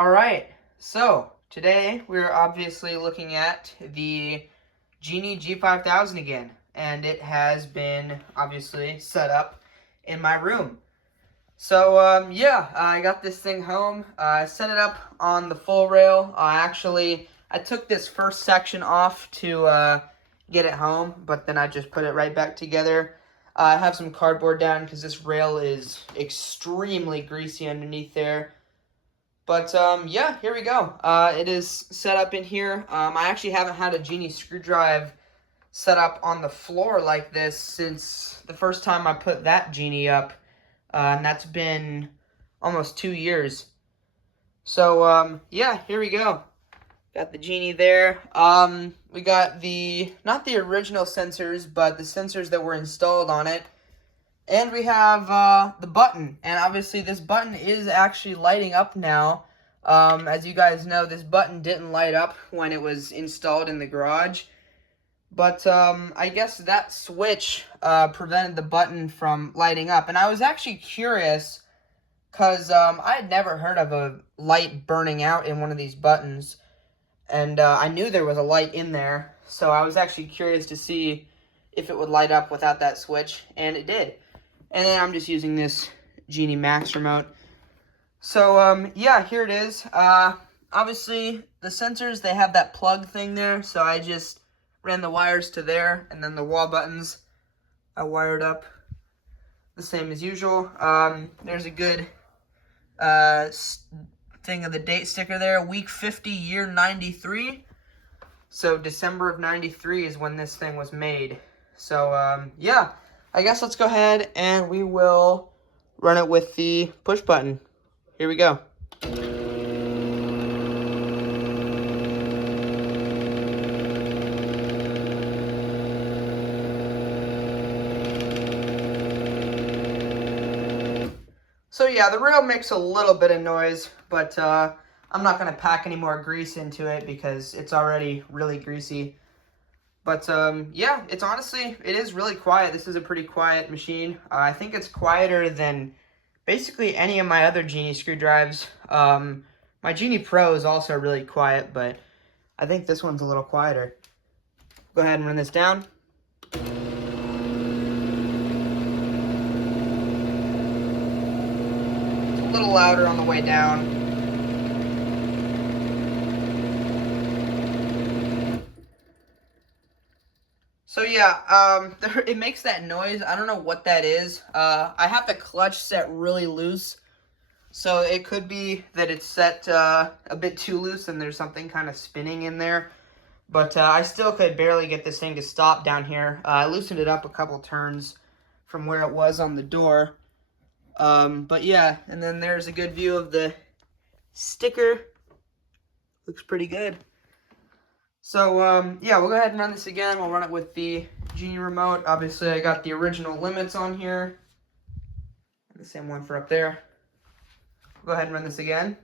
Alright, so today we're obviously looking at the Genie G5000 again, and it has been obviously set up in my room. So yeah, I got this thing home. I set it up on the full rail. I took this first section off to get it home, but then I just put it right back together. I have some cardboard down because this rail is extremely greasy underneath there. But yeah, here we go. It is set up in here. I actually haven't had a Genie screwdriver set up on the floor like this since the first time I put that Genie up. And that's been almost 2 years. So yeah, here we go. Got the Genie there. We got not the original sensors, but the sensors that were installed on it. And we have the button, and obviously this button is actually lighting up now. As you guys know, this button didn't light up when it was installed in the garage. But I guess that switch prevented the button from lighting up. And I was actually curious because I had never heard of a light burning out in one of these buttons. And I knew there was a light in there. So I was actually curious to see if it would light up without that switch, and it did. And then I'm just using this Genie Max remote. So, yeah, here it is. Obviously, the sensors, they have that plug thing there. So I just ran the wires to there. And then the wall buttons, I wired up the same as usual. There's a good thing of the date sticker there. Week 50, year 93. So December of 93 is when this thing was made. So, yeah. I guess let's go ahead and we will run it with the push button. Here we go. So yeah, the rail makes a little bit of noise, but I'm not going to pack any more grease into it because it's already really greasy. But yeah, it is really quiet. This is a pretty quiet machine. I think it's quieter than basically any of my other Genie screwdrivers. My Genie Pro is also really quiet, but I think this one's a little quieter. Go ahead and run this down. It's a little louder on the way down. So yeah, it makes that noise. I don't know what that is. I have the clutch set really loose, so it could be that it's set a bit too loose and there's something kind of spinning in there. But I still could barely get this thing to stop down here. I loosened it up a couple turns from where it was on the door. But yeah, and then there's a good view of the sticker. Looks pretty good. So, yeah, we'll go ahead and run this again. We'll run it with the Genie remote. Obviously, I got the original limits on here. The same one for up there. We'll go ahead and run this again.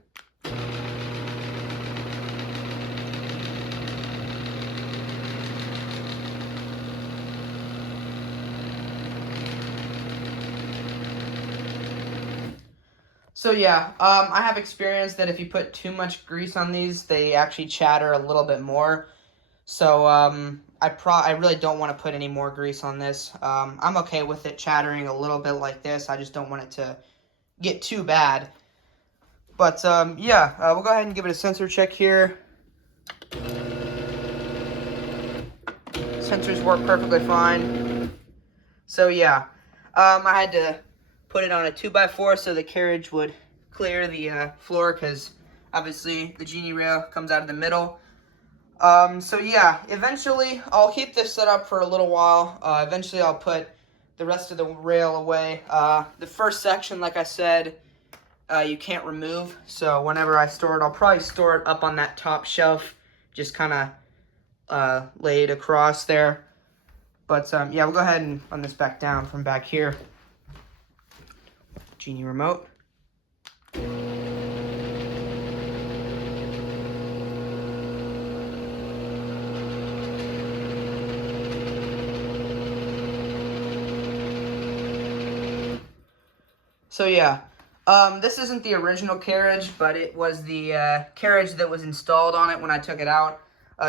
So yeah, I have experience that if you put too much grease on these, they actually chatter a little bit more. So I really don't want to put any more grease on this. I'm okay with it chattering a little bit like this. I just don't want it to get too bad. But yeah, we'll go ahead and give it a sensor check here. Sensors work perfectly fine. So yeah, I had to put it on a 2x4 so the carriage would clear the floor because obviously the Genie rail comes out of the middle. So yeah, eventually I'll keep this set up for a little while. Eventually I'll put the rest of the rail away. The first section, like I said, you can't remove. So whenever I store it, I'll probably store it up on that top shelf, just kind of laid across there. But yeah, we'll go ahead and run this back down from back here. Genie remote. So yeah, This isn't the original carriage, but it was the carriage that was installed on it when I took it out.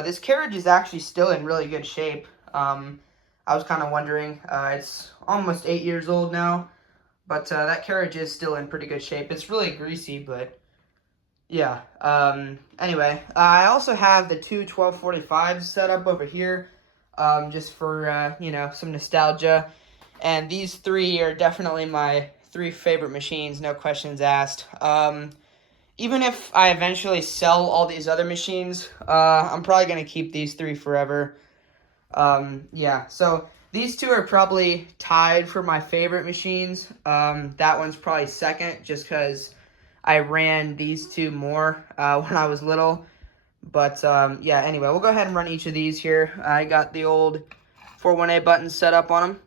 This carriage is actually still in really good shape. I was kind of wondering, it's almost 8 years old now, but that carriage is still in pretty good shape. It's really greasy, but yeah. Anyway, I also have the two 1245s set up over here, just for, you know, some nostalgia. And these three are definitely my three favorite machines, no questions asked. Even if I eventually sell all these other machines, I'm probably going to keep these three forever. Yeah, so these two are probably tied for my favorite machines. That one's probably second, just because I ran these two more when I was little. But yeah, anyway, we'll go ahead and run each of these here. I got the old 41A buttons set up on them.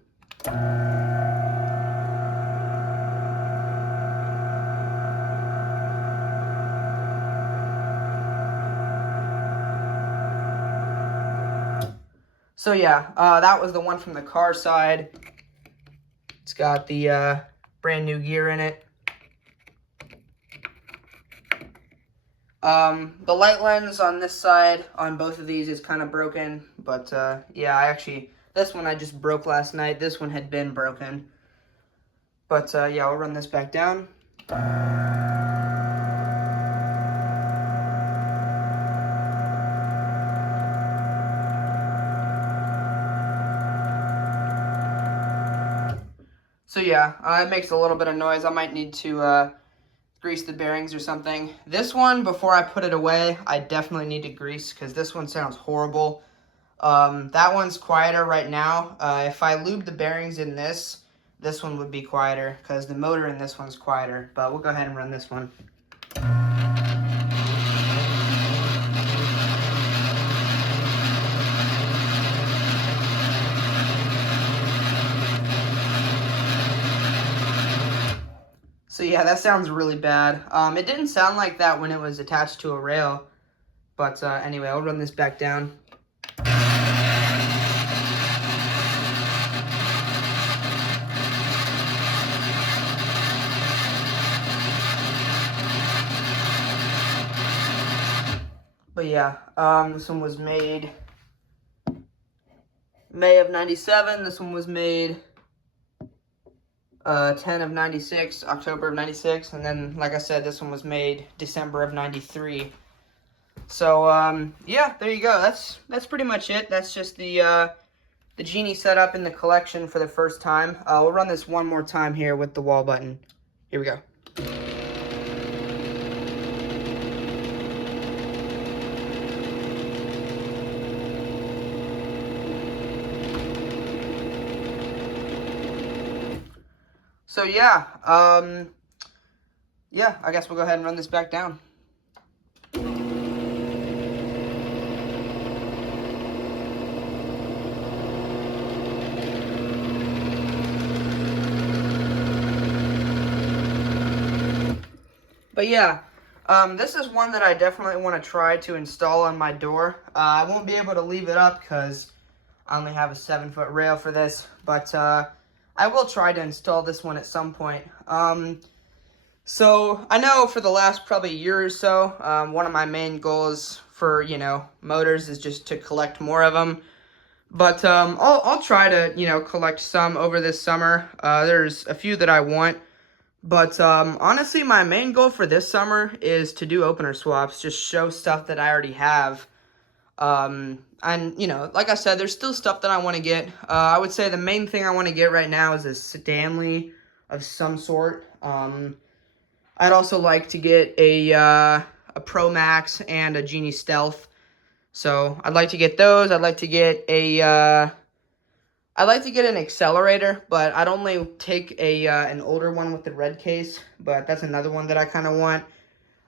So yeah, that was the one from the car side. It's got the brand new gear in it. The light lens on this side, on both of these, is kind of broken. But yeah, this one I just broke last night. This one had been broken. But yeah, I'll run this back down. So yeah, it makes a little bit of noise. I might need to grease the bearings or something. This one, before I put it away, I definitely need to grease because this one sounds horrible. That one's quieter right now. If I lube the bearings in this one would be quieter because the motor in this one's quieter. But we'll go ahead and run this one. So yeah, that sounds really bad. It didn't sound like that when it was attached to a rail. But anyway, I'll run this back down. But yeah, this one was made May of 97. This one was made 10 of 96, October of 96. And then, like I said, this one was made December of 93. So, yeah, there you go. That's pretty much it. That's just the Genie setup in the collection for the first time. We'll run this one more time here with the wall button. Here we go. So yeah, yeah, I guess we'll go ahead and run this back down. But yeah, this is one that I definitely want to try to install on my door. I won't be able to leave it up because I only have a 7-foot rail for this, but I will try to install this one at some point. So I know for the last probably year or so, one of my main goals for, you know, motors is just to collect more of them. But I'll try to, you know, collect some over this summer. There's a few that I want. But honestly, my main goal for this summer is to do opener swaps, just show stuff that I already have. And, you know, like I said, there's still stuff that I want to get. I would say the main thing I want to get right now is a Stanley of some sort. I'd also like to get a Pro Max and a Genie Stealth. So I'd like to get those. I'd like to get an accelerator, but I'd only take an older one with the red case. But that's another one that I kind of want.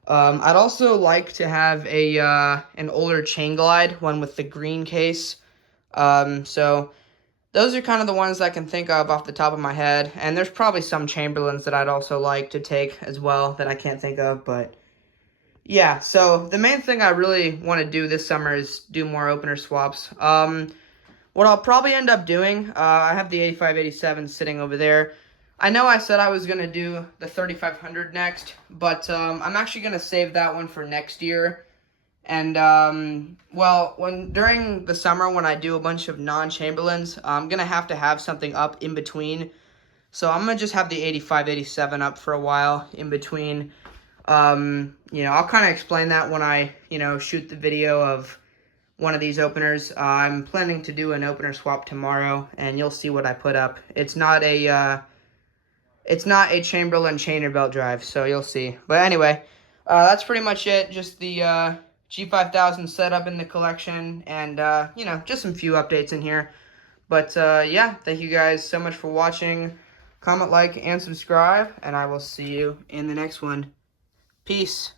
I'd also like to have an older chain glide, one with the green case. So those are kind of the ones I can think of off the top of my head. And there's probably some Chamberlains that I'd also like to take as well that I can't think of. But yeah, so the main thing I really want to do this summer is do more opener swaps. What I'll probably end up doing, I have the 8587 sitting over there. I know I said I was going to do the 3500 next, but I'm actually going to save that one for next year. And, well, during the summer when I do a bunch of non-Chamberlains, I'm going to have something up in between. So I'm going to just have the 85, 87 up for a while in between. I'll kind of explain that when I, shoot the video of one of these openers. I'm planning to do an opener swap tomorrow, and you'll see what I put up. It's not a Chamberlain chainer belt drive, so you'll see. But anyway, that's pretty much it. Just the G5000 setup in the collection, and just some few updates in here. But yeah, thank you guys so much for watching. Comment, like, and subscribe, and I will see you in the next one. Peace.